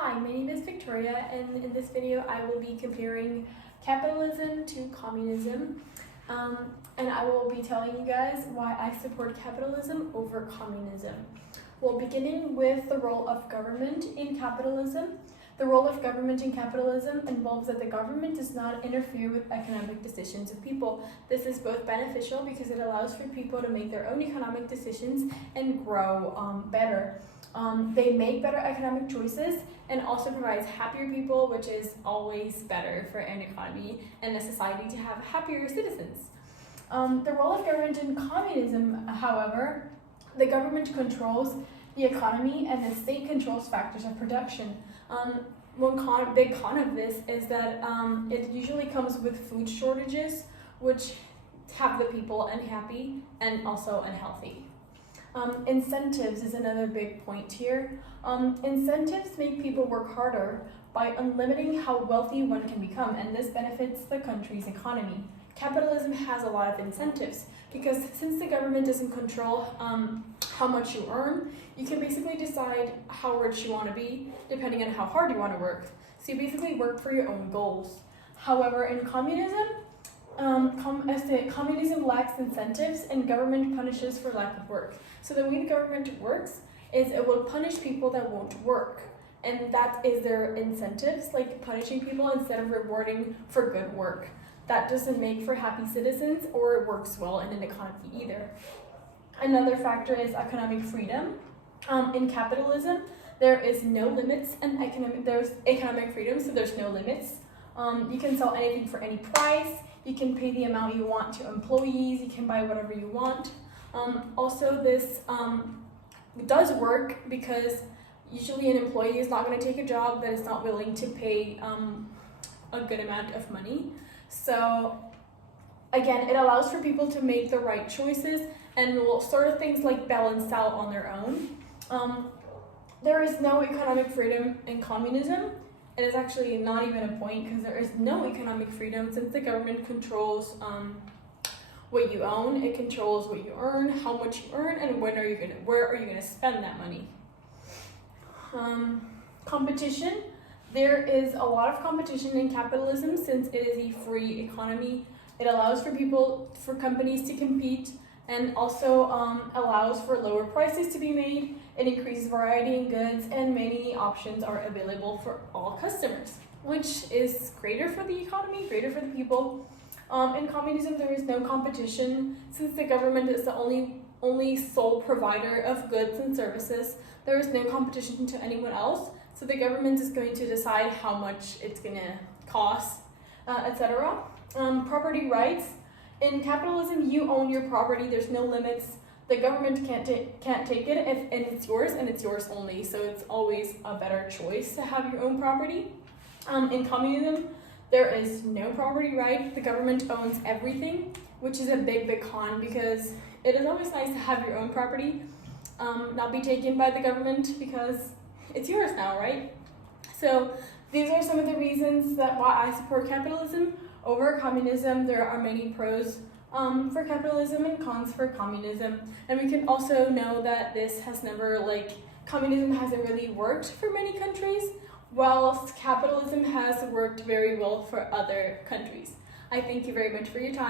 Hi, my name is Victoria, and in this video I will be comparing capitalism to communism, and I will be telling you guys why I support capitalism over communism. Well, beginning with the role of government in capitalism. The role of government in capitalism involves that the government does not interfere with economic decisions of people. This is both beneficial because it allows for people to make their own economic decisions and grow better. They make better economic choices and also provides happier people, which is always better for an economy and a society to have happier citizens. The role of government in communism, however, the government controls the economy and the state controls factors of production. One big con of this is that it usually comes with food shortages, which have the people unhappy and also unhealthy. Incentives is another big point here. Incentives make people work harder by unlimiting how wealthy one can become, and this benefits the country's economy. Capitalism has a lot of incentives because since the government doesn't control how much you earn, you can basically decide how rich you want to be depending on how hard you want to work. So you basically work for your own goals. However, in communism, communism lacks incentives and government punishes for lack of work. So the way the government works is it will punish people that won't work. And that is their incentives, like punishing people instead of rewarding for good work. That doesn't make for happy citizens or works well in an economy either. Another factor is economic freedom. In capitalism, there is no limits, and there's economic freedom, so there's no limits. You can sell anything for any price. You can pay the amount you want to employees. You can buy whatever you want. Also, this does work because usually an employee is not going to take a job that is not willing to pay a good amount of money. So again, it allows for people to make the right choices and will sort of things like balance out on their own. There is no economic freedom in communism. It is actually not even a point because there is no economic freedom since the government controls what you own. It controls what you earn, how much you earn, and where are you gonna spend that money. Competition. There is a lot of competition in capitalism since it is a free economy. It allows for companies to compete and also allows for lower prices to be made. It increases variety in goods and many options are available for all customers, which is greater for the economy, greater for the people. In communism, there is no competition since the government is the only sole provider of goods and services. There is no competition to anyone else. So the government is going to decide how much it's going to cost, etc. Property rights. In capitalism, you own your property. There's no limits. The government can't take it, and it's yours, and it's yours only. So it's always a better choice to have your own property. In communism, there is no property right. The government owns everything, which is a big con because it is always nice to have your own property, not be taken by the government because it's yours now, right? So these are some of the reasons why I support capitalism over communism. There are many pros for capitalism and cons for communism. And we can also know that this has never, communism hasn't really worked for many countries, whilst capitalism has worked very well for other countries. I thank you very much for your time.